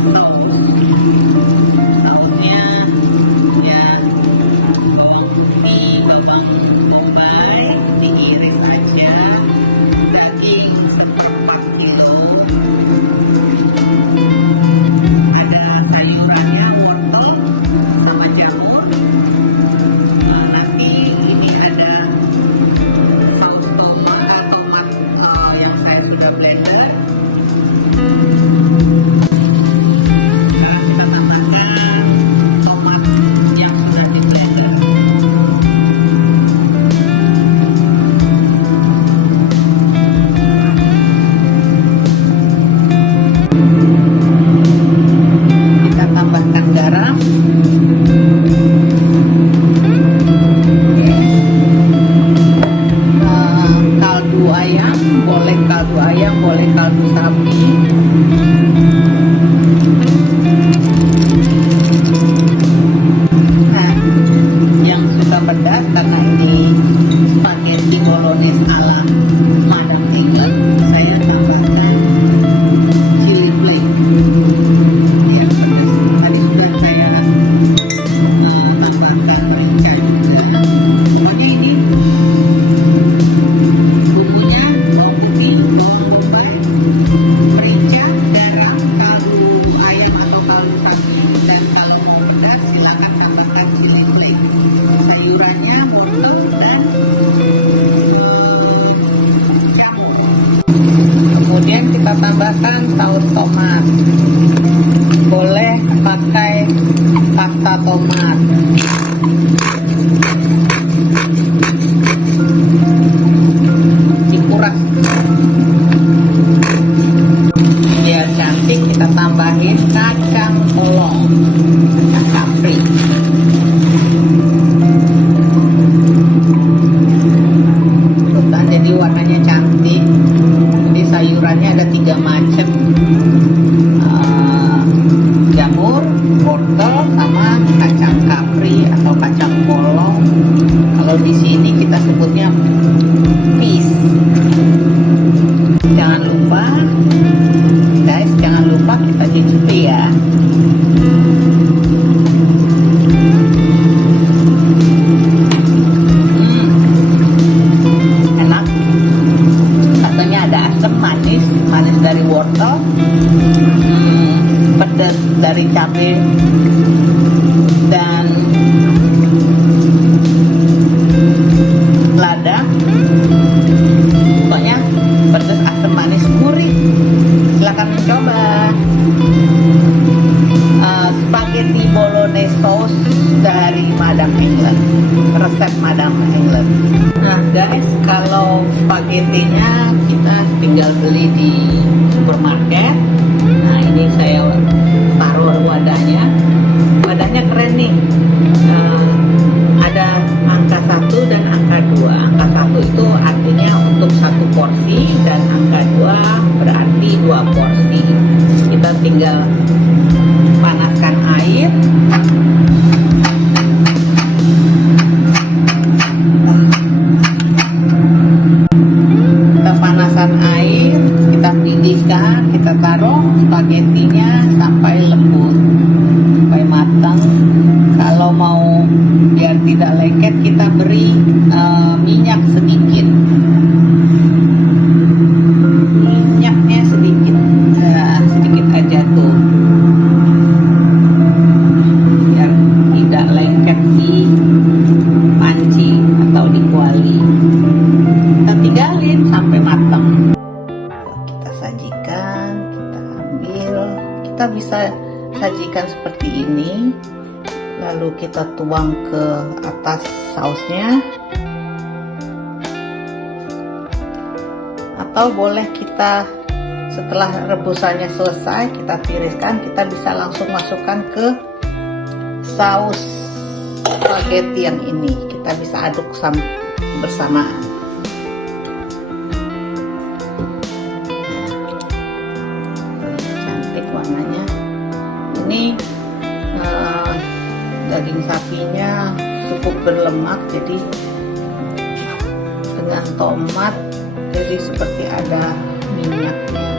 sausnya ya di bawang bombay diiris aja, daging 1/4 kilo, ada sayurannya wortel sama jamur. Nanti ini ada saus tomat yang saya sudah blender. Kita tambahkan tomat yang sudah di blender. Kita tambahkan garam. Kaldu ayam, boleh kaldu ayam, boleh kaldu sapi. Nah, yang suka pedas karena ini spaghetti bolognese ala Madam England, saya tambahkan chili flake. Ya, tadi sudah saya tambahkan merica juga. Pokoknya ini bumbunya bawang putih, bawang bombay, merica, garam, kaldu ayam atau kaldu sapi, dan kalau mau pedas silakan tambahkan chili flake. Sayurannya wortel dan jamur. Kemudian kita tambahkan saus tomat. Boleh pakai pasta tomat. Dikuras. Biar cantik kita tambahin kacang polong, kacang kapri. Tuh kan, jadi warnanya cantik. Jadi sayurannya ada 3 macam, jamur, wortel, sama kacang kapri atau kacang polong. Kalau di sini kita sebutnya peas. Jangan lupa, guys, jangan lupa kita cicipi ya. Enak. Katanya ada asam, manis dari wortel, pedas dari cabai dan lada. Pokoknya pedas, asam, manis, gurih. Silahkan mencoba. Spaghetti bolognese sauce dari Madam England, resep Madam England. Nah guys, kalau spagettinya kita tinggal beli di supermarket. Nah ini saya taruh wadahnya. Wadahnya keren nih. Ada angka 1 dan angka 2. Angka 1 itu artinya untuk 1 porsi, dan angka 2 berarti 2 porsi. Kita tinggal panaskan air. Kita panaskan air, kita didihkan, kita taruh spagettinya sampai lembut, sampai matang. Kalau mau biar tidak lengket, kita beri minyak sedikit. Minyaknya sedikit, sedikit aja tuh, biar tidak lengket di panci atau di kuali. Kita tinggalin sampai matang. Kita sajikan, kita ambil. Kita bisa sajikan seperti ini, lalu kita tuang ke atas sausnya, atau boleh kita setelah rebusannya selesai kita tiriskan, kita bisa langsung masukkan ke saus spaghetti yang ini. Kita bisa aduk bersamaan. Cantik warnanya. Ini daging sapinya cukup berlemak, jadi dengan tomat jadi seperti ada minyaknya.